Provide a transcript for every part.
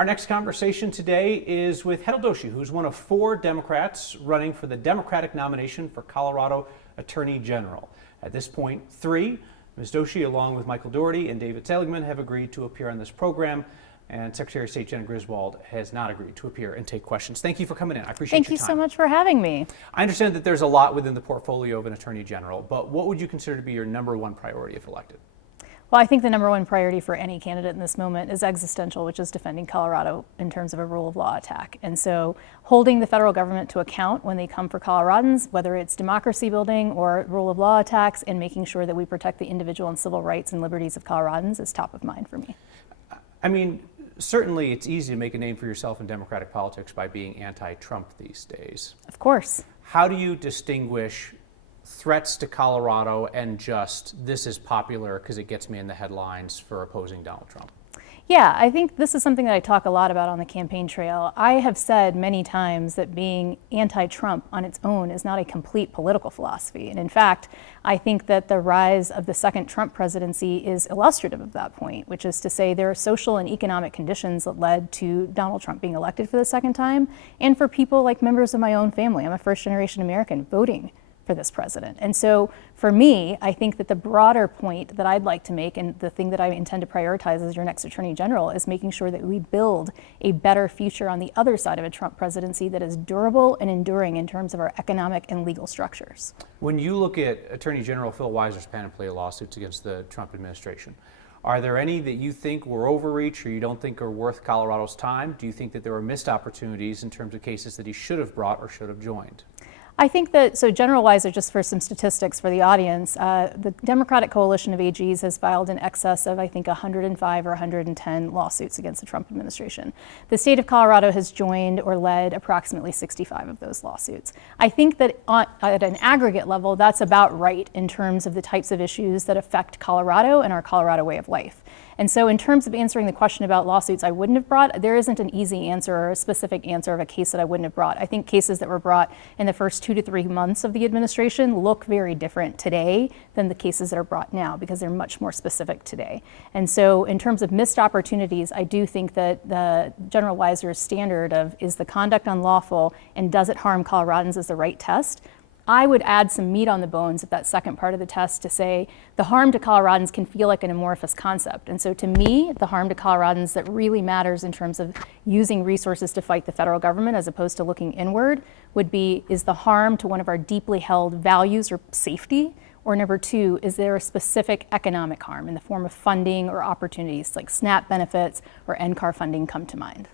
Our next conversation today is with Hetal Doshi, who's one of 4 Democrats running for the Democratic nomination for Colorado Attorney General. At this point, 3. Ms. Doshi, along with Michael Dougherty and David Seligman, have agreed to appear on this program, and Secretary of State Jenna Griswold has not agreed to appear and take questions. Thank you for coming in. I appreciate your time. Thank you so much for having me. I understand that there's a lot within the portfolio of an Attorney General, but what would you consider to be your #1 priority if elected? Well, I think the #1 priority for any candidate in this moment is existential, which is defending Colorado in terms of a rule of law attack. And so holding the federal government to account when they come for Coloradans, whether it's democracy building or rule of law attacks, and making sure that we protect the individual and civil rights and liberties of Coloradans is top of mind for me. I mean, certainly it's easy to make a name for yourself in Democratic politics by being anti-Trump these days. Of course. How do you distinguish threats to Colorado and just this is popular because it gets me in the headlines for opposing Donald Trump? Yeah, I think this is something that I talk a lot about on the campaign trail. I have said many times that being anti-Trump on its own is not a complete political philosophy. And in fact, I think that the rise of the second Trump presidency is illustrative of that point, which is to say there are social and economic conditions that led to Donald Trump being elected for the second time, and for people like members of my own family, I'm a first-generation American, voting for this president. And so for me, I think that the broader point that I'd like to make, and the thing that I intend to prioritize as your next Attorney General, is making sure that we build a better future on the other side of a Trump presidency that is durable and enduring in terms of our economic and legal structures. When you look at Attorney General Phil Weiser's panoply of lawsuits against the Trump administration, are there any that you think were overreach or you don't think are worth Colorado's time? Do you think that there were missed opportunities in terms of cases that he should have brought or should have joined? I think that, so General Weiser, just for some statistics for the audience, the Democratic Coalition of AGs has filed in excess of, I think, 105 or 110 lawsuits against the Trump administration. The state of Colorado has joined or led approximately 65 of those lawsuits. I think that at an aggregate level, that's about right in terms of the types of issues that affect Colorado and our Colorado way of life. And so in terms of answering the question about lawsuits I wouldn't have brought, there isn't an easy answer or a specific answer of a case that I wouldn't have brought. I think cases that were brought in the first 2 to 3 months of the administration look very different today than the cases that are brought now, because they're much more specific today. And so in terms of missed opportunities, I do think that the General Weiser's standard of is the conduct unlawful and does it harm Coloradans is the right test. I would add some meat on the bones of that second part of the test to say the harm to Coloradans can feel like an amorphous concept. And so to me, the harm to Coloradans that really matters in terms of using resources to fight the federal government as opposed to looking inward would be, is the harm to one of our deeply held values or safety? Or number 2, is there a specific economic harm in the form of funding or opportunities like SNAP benefits or NCAR funding come to mind?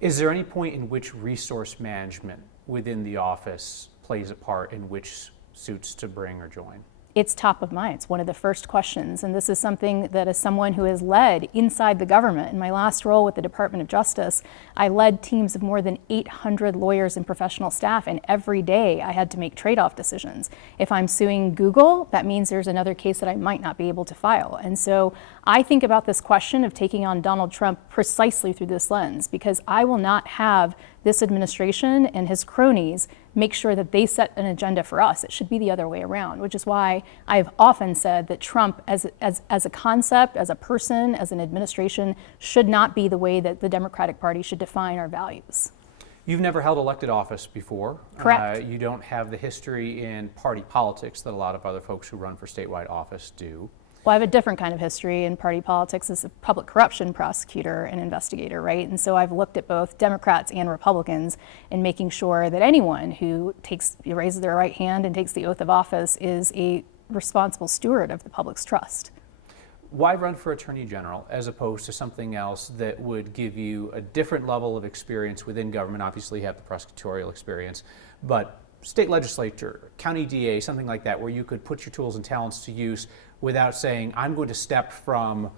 Is there any point in which resource management within the office plays a part in which suits to bring or join? It's top of mind. It's one of the first questions. And this is something that, as someone who has led inside the government, in my last role with the Department of Justice, I led teams of more than 800 lawyers and professional staff, and every day I had to make trade-off decisions. If I'm suing Google, that means there's another case that I might not be able to file. And so I think about this question of taking on Donald Trump precisely through this lens, because I will not have this administration and his cronies make sure that they set an agenda for us. It should be the other way around, which is why I've often said that Trump as a concept, as a person, as an administration, should not be the way that the Democratic Party should define our values. You've never held elected office before. Correct. You don't have the history in party politics that a lot of other folks who run for statewide office do. Well, I have a different kind of history in party politics as a public corruption prosecutor and investigator, right? And so I've looked at both Democrats and Republicans in making sure that anyone who raises their right hand and takes the oath of office is a responsible steward of the public's trust. Why run for Attorney General as opposed to something else that would give you a different level of experience within government? Obviously you have the prosecutorial experience, but state legislature, county DA, something like that, where you could put your tools and talents to use without saying, I'm going to step from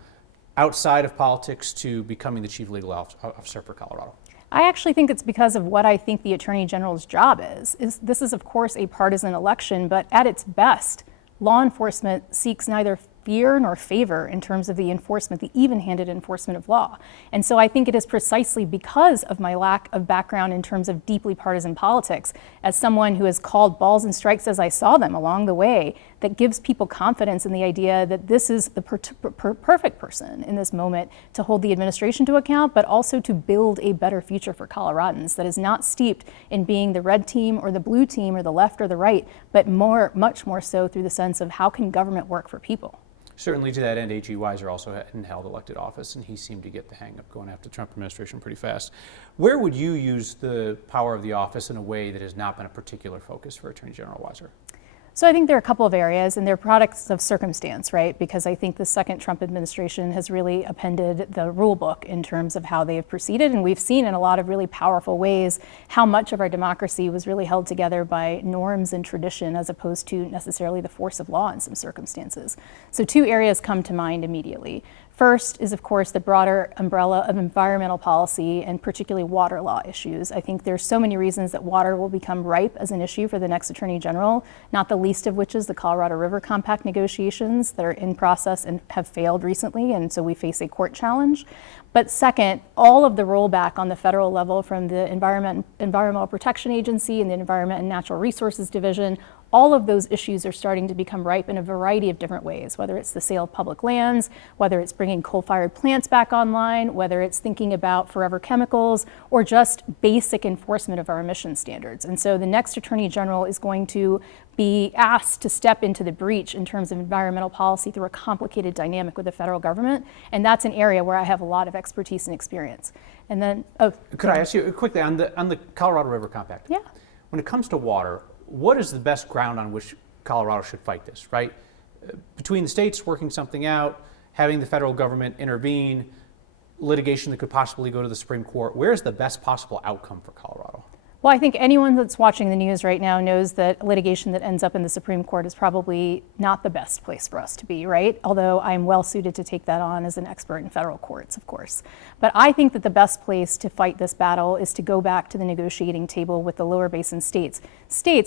outside of politics to becoming the chief legal officer for Colorado? I actually think it's because of what I think the Attorney General's job is. This is, of course, a partisan election, but at its best, law enforcement seeks neither fear nor favor in terms of the enforcement, the even-handed enforcement of law. And so I think it is precisely because of my lack of background in terms of deeply partisan politics, as someone who has called balls and strikes as I saw them along the way, that gives people confidence in the idea that this is the perfect person in this moment to hold the administration to account, but also to build a better future for Coloradans that is not steeped in being the red team or the blue team or the left or the right, but much more so through the sense of how can government work for people. Certainly to that end, A.G. Weiser also hadn't held elected office, and he seemed to get the hang of going after the Trump administration pretty fast. Where would you use the power of the office in a way that has not been a particular focus for Attorney General Weiser? So I think there are a couple of areas, and they're products of circumstance, right? Because I think the second Trump administration has really appended the rule book in terms of how they have proceeded. And we've seen in a lot of really powerful ways how much of our democracy was really held together by norms and tradition as opposed to necessarily the force of law in some circumstances. So two areas come to mind immediately. First is, of course, the broader umbrella of environmental policy and particularly water law issues. I think there's so many reasons that water will become ripe as an issue for the next Attorney General, not the least of which is the Colorado River Compact negotiations that are in process and have failed recently, and so we face a court challenge. But second, all of the rollback on the federal level from the Environmental Protection Agency and the Environment and Natural Resources Division, all of those issues are starting to become ripe in a variety of different ways, whether it's the sale of public lands, whether it's bringing coal-fired plants back online, whether it's thinking about forever chemicals, or just basic enforcement of our emission standards. And so the next Attorney General is going to be asked to step into the breach in terms of environmental policy through a complicated dynamic with the federal government. And that's an area where I have a lot of expertise and experience. And then, could I ask you quickly on the Colorado River Compact? Yeah. When it comes to water, what is the best ground on which Colorado should fight this, right? Between the states working something out, having the federal government intervene, litigation that could possibly go to the Supreme Court, where is the best possible outcome for Colorado? Well, I think anyone that's watching the news right now knows that litigation that ends up in the Supreme Court is probably not the best place for us to be, right? Although I'm well suited to take that on as an expert in federal courts, of course. But I think that the best place to fight this battle is to go back to the negotiating table with the lower basin states.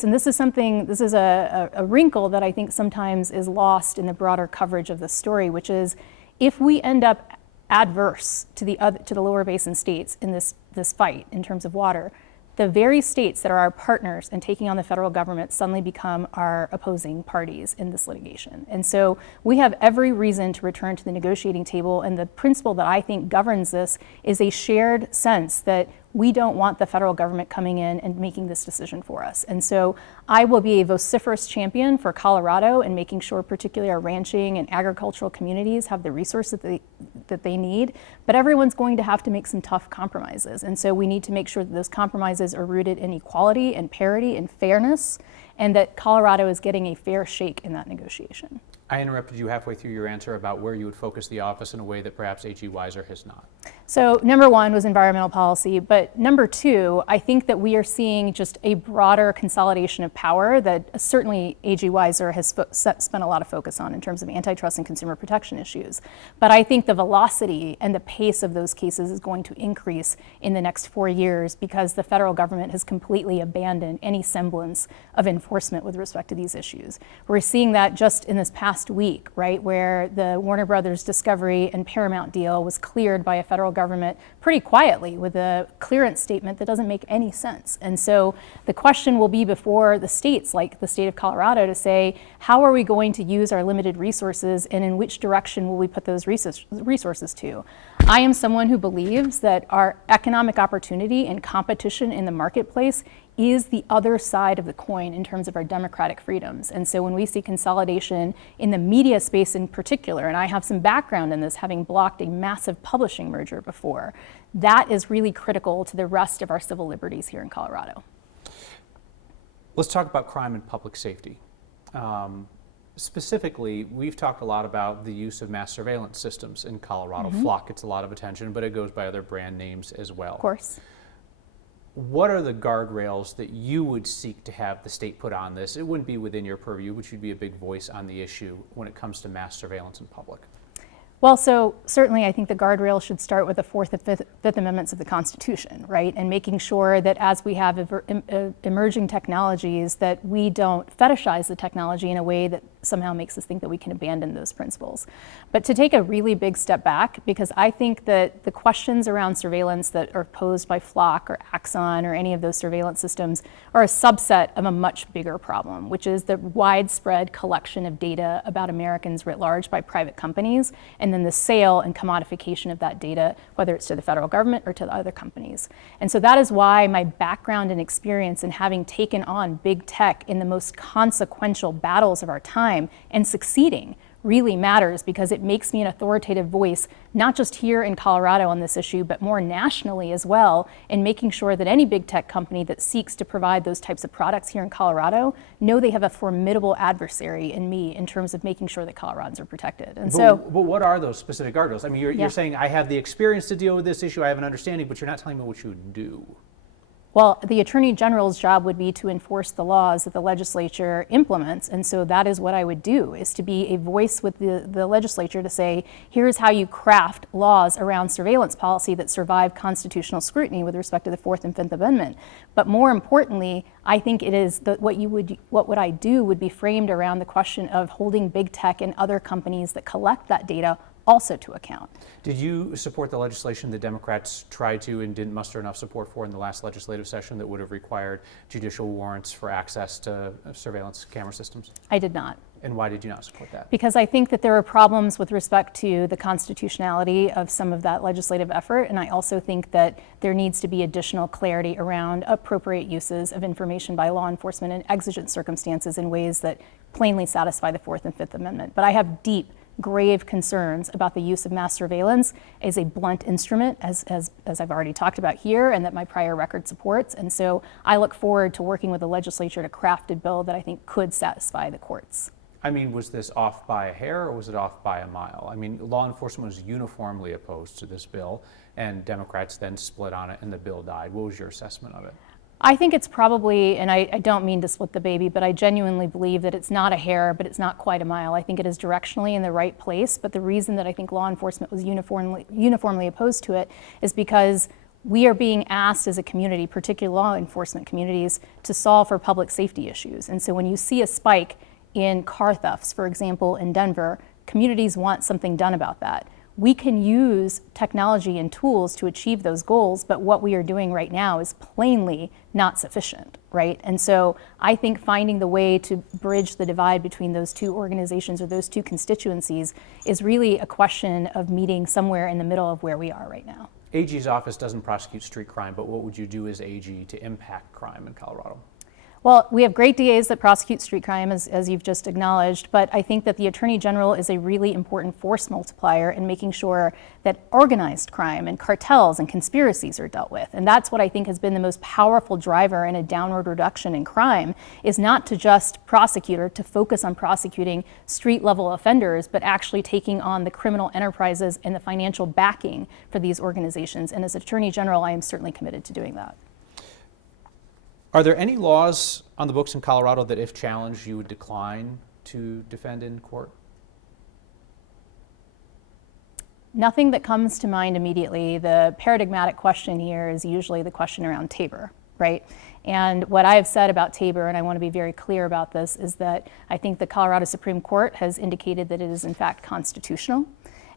And this is a wrinkle that I think sometimes is lost in the broader coverage of the story, which is if we end up adverse to the lower basin states in this fight in terms of water, the very states that are our partners and taking on the federal government suddenly become our opposing parties in this litigation. And so we have every reason to return to the negotiating table, and the principle that I think governs this is a shared sense that we don't want the federal government coming in and making this decision for us. And so I will be a vociferous champion for Colorado and making sure particularly our ranching and agricultural communities have the resources that they need. But everyone's going to have to make some tough compromises. And so we need to make sure that those compromises are rooted in equality and parity and fairness, and that Colorado is getting a fair shake in that negotiation. I interrupted you halfway through your answer about where you would focus the office in a way that perhaps A.G. Weiser has not. So number one was environmental policy, but number two, I think that we are seeing just a broader consolidation of power that certainly A.G. Weiser has spent a lot of focus on in terms of antitrust and consumer protection issues. But I think the velocity and the pace of those cases is going to increase in the next 4 years because the federal government has completely abandoned any semblance of enforcement with respect to these issues. We're seeing that just in this past week, right, where the Warner Brothers Discovery and Paramount deal was cleared by a federal government pretty quietly with a clearance statement that doesn't make any sense. And so the question will be before the states, like the state of Colorado, to say, how are we going to use our limited resources and in which direction will we put those resources to? I am someone who believes that our economic opportunity and competition in the marketplace is the other side of the coin in terms of our democratic freedoms. And so when we see consolidation in the media space in particular, and I have some background in this, having blocked a massive publishing merger before, that is really critical to the rest of our civil liberties here in Colorado. Let's talk about crime and public safety. Specifically, we've talked a lot about the use of mass surveillance systems in Colorado. Flock gets a lot of attention, but it goes by other brand names as well. Of course. What are the guardrails that you would seek to have the state put on this? It wouldn't be within your purview, but you'd be a big voice on the issue when it comes to mass surveillance in public. Well, so certainly I think the guardrail should start with the Fourth and Fifth Amendments of the Constitution, right? And making sure that as we have emerging technologies that we don't fetishize the technology in a way that somehow makes us think that we can abandon those principles. But to take a really big step back, because I think that the questions around surveillance that are posed by Flock or Axon or any of those surveillance systems are a subset of a much bigger problem, which is the widespread collection of data about Americans writ large by private companies, and then the sale and commodification of that data, whether it's to the federal government or to the other companies. And so that is why my background and experience in having taken on big tech in the most consequential battles of our time and succeeding really matters, because it makes me an authoritative voice, not just here in Colorado on this issue, but more nationally as well, in making sure that any big tech company that seeks to provide those types of products here in Colorado know they have a formidable adversary in me in terms of making sure that Coloradans are protected. And but what are those specific guardrails? I mean, you're Yeah. saying I have the experience to deal with this issue, I have an understanding, but you're not telling me what you would do. Well, the Attorney General's job would be to enforce the laws that the legislature implements, and so that is what I would do, is to be a voice with the legislature to say, here's how you craft laws around surveillance policy that survive constitutional scrutiny with respect to the Fourth and Fifth Amendment. But more importantly, I think it is what I do would be framed around the question of holding big tech and other companies that collect that data also to account. Did you support the legislation that Democrats tried to and didn't muster enough support for in the last legislative session that would have required judicial warrants for access to surveillance camera systems? I did not. And why did you not support that? Because I think that there are problems with respect to the constitutionality of some of that legislative effort, and I also think that there needs to be additional clarity around appropriate uses of information by law enforcement in exigent circumstances in ways that plainly satisfy the Fourth and Fifth Amendment. But I have deep, grave concerns about the use of mass surveillance as a blunt instrument, as I've already talked about here, and that my prior record supports. And so I look forward to working with the legislature to craft a bill that I think could satisfy the courts. I mean, was this off by a hair or was it off by a mile? I mean, law enforcement was uniformly opposed to this bill, and Democrats then split on it and the bill died. What was your assessment of it? I think it's probably, and I don't mean to split the baby, but I genuinely believe that it's not a hair, but it's not quite a mile. I think it is directionally in the right place, but the reason that I think law enforcement was uniformly opposed to it is because we are being asked as a community, particularly law enforcement communities, to solve for public safety issues. And so when you see a spike in car thefts, for example, in Denver, communities want something done about that. We can use technology and tools to achieve those goals, but what we are doing right now is plainly not sufficient, right? And so I think finding the way to bridge the divide between those two organizations or those two constituencies is really a question of meeting somewhere in the middle of where we are right now. AG's office doesn't prosecute street crime, but what would you do as AG to impact crime in Colorado? Well, we have great DAs that prosecute street crime, as you've just acknowledged, but I think that the Attorney General is a really important force multiplier in making sure that organized crime and cartels and conspiracies are dealt with. And that's what I think has been the most powerful driver in a downward reduction in crime, is not to just prosecute or to focus on prosecuting street-level offenders, but actually taking on the criminal enterprises and the financial backing for these organizations. And as Attorney General, I am certainly committed to doing that. Are there any laws on the books in Colorado that, if challenged, you would decline to defend in court? Nothing that comes to mind immediately. The paradigmatic question here is usually the question around TABOR, right? And what I have said about TABOR, and I want to be very clear about this, is that I think the Colorado Supreme Court has indicated that it is in fact constitutional.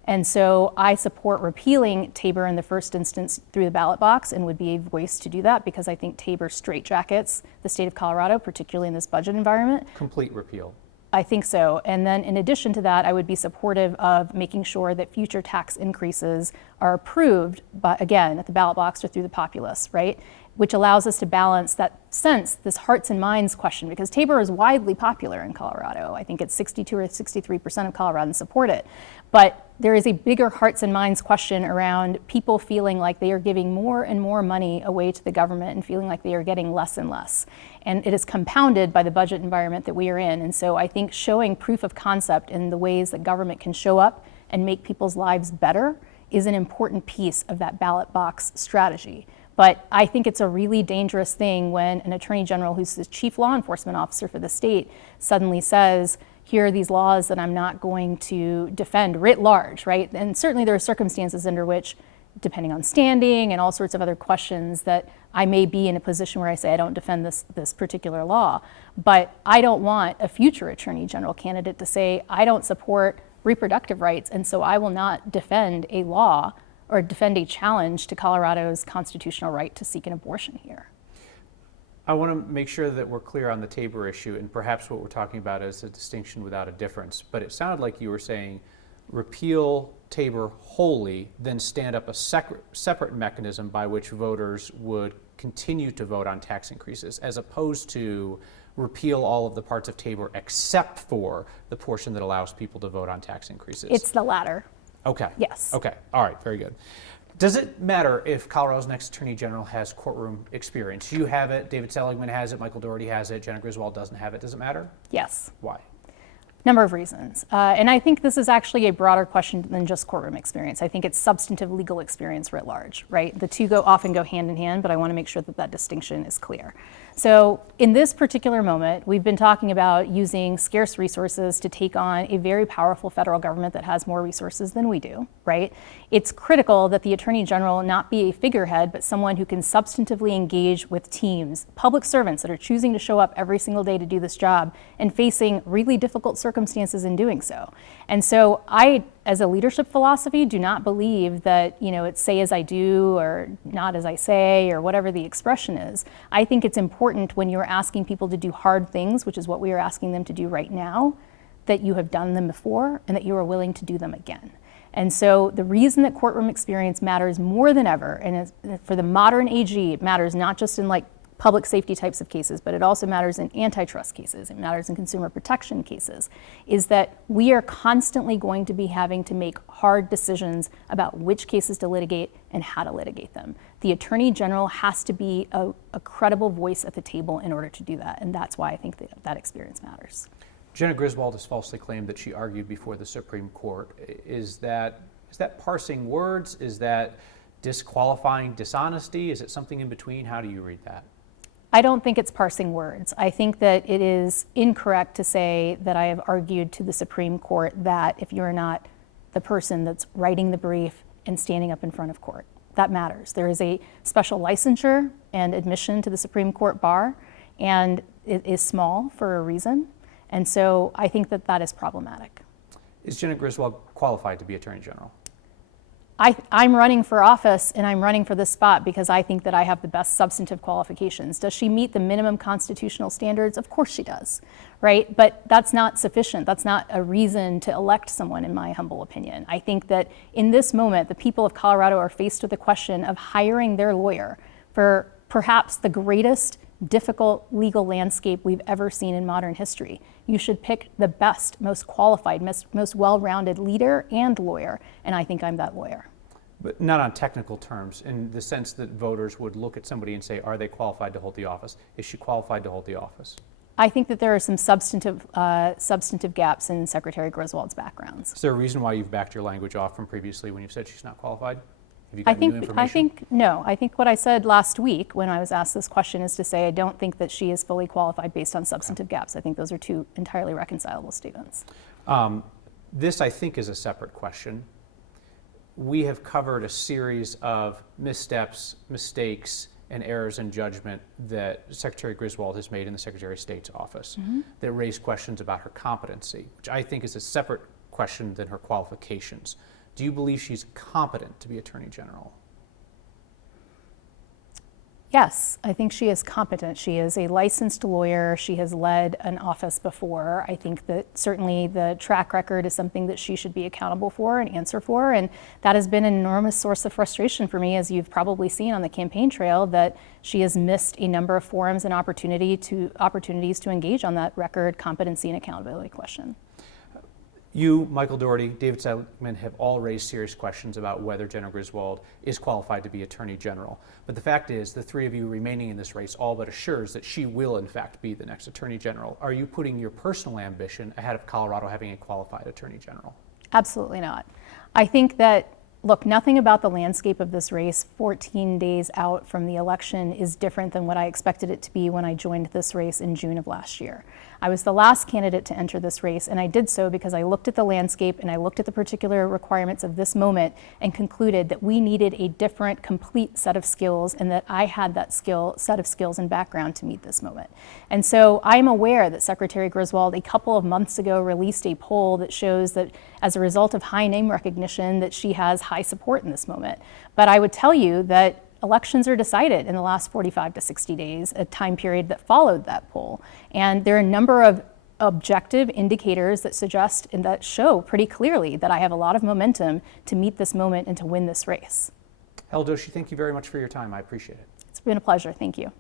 And so I support repealing TABOR in the first instance through the ballot box and would be a voice to do that, because I think TABOR straitjackets the state of Colorado, particularly in this budget environment. Complete repeal. I think so. And then in addition to that, I would be supportive of making sure that future tax increases are approved, but again, at the ballot box or through the populace, right? Which allows us to balance that sense, this hearts and minds question, because TABOR is widely popular in Colorado. I think it's 62 or 63% of Coloradans support it. But there is a bigger hearts and minds question around people feeling like they are giving more and more money away to the government and feeling like they are getting less and less. And it is compounded by the budget environment that we are in. And so I think showing proof of concept in the ways that government can show up and make people's lives better is an important piece of that ballot box strategy. But I think it's a really dangerous thing when an attorney general who's the chief law enforcement officer for the state suddenly says, here are these laws that I'm not going to defend writ large, right? And certainly there are circumstances under which depending on standing and all sorts of other questions, that I may be in a position where I say I don't defend this particular law. But I don't want a future Attorney General candidate to say I don't support reproductive rights, and so I will not defend a law or defend a challenge to Colorado's constitutional right to seek an abortion here. I want to make sure that we're clear on the TABOR issue, and perhaps what we're talking about is a distinction without a difference. But it sounded like you were saying repeal TABOR wholly, then stand up a separate mechanism by which voters would continue to vote on tax increases, as opposed to repeal all of the parts of TABOR except for the portion that allows people to vote on tax increases. It's the latter. Okay. Yes. Okay. All right. Very good. Does it matter if Colorado's next Attorney General has courtroom experience? You have it, David Seligman has it, Michael Doherty has it, Jenna Griswold doesn't have it. Does it matter? Yes. Why? Number of reasons. And I think this is actually a broader question than just courtroom experience. I think it's substantive legal experience writ large, right? The two often go hand in hand, but I want to make sure that that distinction is clear. So in this particular moment, we've been talking about using scarce resources to take on a very powerful federal government that has more resources than we do, right? It's critical that the Attorney General not be a figurehead, but someone who can substantively engage with teams, public servants that are choosing to show up every single day to do this job and facing really difficult circumstances in doing so. And so I, as a leadership philosophy, do not believe that, it's say as I do or not as I say or whatever the expression is. I think it's important when you're asking people to do hard things, which is what we are asking them to do right now, that you have done them before and that you are willing to do them again. And so the reason that courtroom experience matters more than ever, and for the modern AG, it matters not just in public safety types of cases, but it also matters in antitrust cases, it matters in consumer protection cases, is that we are constantly going to be having to make hard decisions about which cases to litigate and how to litigate them. The Attorney General has to be a credible voice at the table in order to do that, and that's why I think that experience matters. Jenna Griswold has falsely claimed that she argued before the Supreme Court. Is that parsing words? Is that disqualifying dishonesty? Is it something in between? How do you read that? I don't think it's parsing words. I think that it is incorrect to say that I have argued to the Supreme Court that if you're not the person that's writing the brief and standing up in front of court, that matters. There is a special licensure and admission to the Supreme Court bar, and it is small for a reason. And so I think that that is problematic. Is Jenna Griswold qualified to be Attorney General? I'm running for office, and I'm running for this spot because I think that I have the best substantive qualifications. Does she meet the minimum constitutional standards? Of course she does, right? But that's not sufficient. That's not a reason to elect someone, in my humble opinion. I think that in this moment, the people of Colorado are faced with the question of hiring their lawyer for perhaps the greatest difficult legal landscape we've ever seen in modern history. You should pick the best, most qualified, most well-rounded leader and lawyer, and I think I'm that lawyer. But not on technical terms, in the sense that voters would look at somebody and say, are they qualified to hold the office? Is she qualified to hold the office? I think that there are some substantive gaps in Secretary Griswold's backgrounds. Is there a reason why you've backed your language off from previously when you've said she's not qualified? Have you got new information? No. I think what I said last week when I was asked this question is to say I don't think that she is fully qualified based on substantive gaps. I think those are two entirely reconcilable statements. This, I think, is a separate question. We have covered a series of missteps, mistakes, and errors in judgment that Secretary Griswold has made in the Secretary of State's office that raise questions about her competency, which I think is a separate question than her qualifications. Do you believe she's competent to be Attorney General? Yes, I think she is competent. She is a licensed lawyer. She has led an office before. I think that certainly the track record is something that she should be accountable for and answer for. And that has been an enormous source of frustration for me, as you've probably seen on the campaign trail, that she has missed a number of forums and opportunities to engage on that record, competency, and accountability question. You, Michael Doherty, David Seligman have all raised serious questions about whether Jenna Griswold is qualified to be Attorney General. But the fact is, the three of you remaining in this race all but assures that she will, in fact, be the next Attorney General. Are you putting your personal ambition ahead of Colorado having a qualified Attorney General? Absolutely not. I think that, look, nothing about the landscape of this race 14 days out from the election is different than what I expected it to be when I joined this race in June of last year. I was the last candidate to enter this race, and I did so because I looked at the landscape and I looked at the particular requirements of this moment and concluded that we needed a different, complete set of skills, and that I had that set of skills and background to meet this moment. And so I'm aware that Secretary Griswold a couple of months ago released a poll that shows that as a result of high name recognition that she has high support in this moment. But I would tell you that elections are decided in the last 45 to 60 days, a time period that followed that poll. And there are a number of objective indicators that suggest and that show pretty clearly that I have a lot of momentum to meet this moment and to win this race. Hetal Doshi, thank you very much for your time. I appreciate it. It's been a pleasure. Thank you.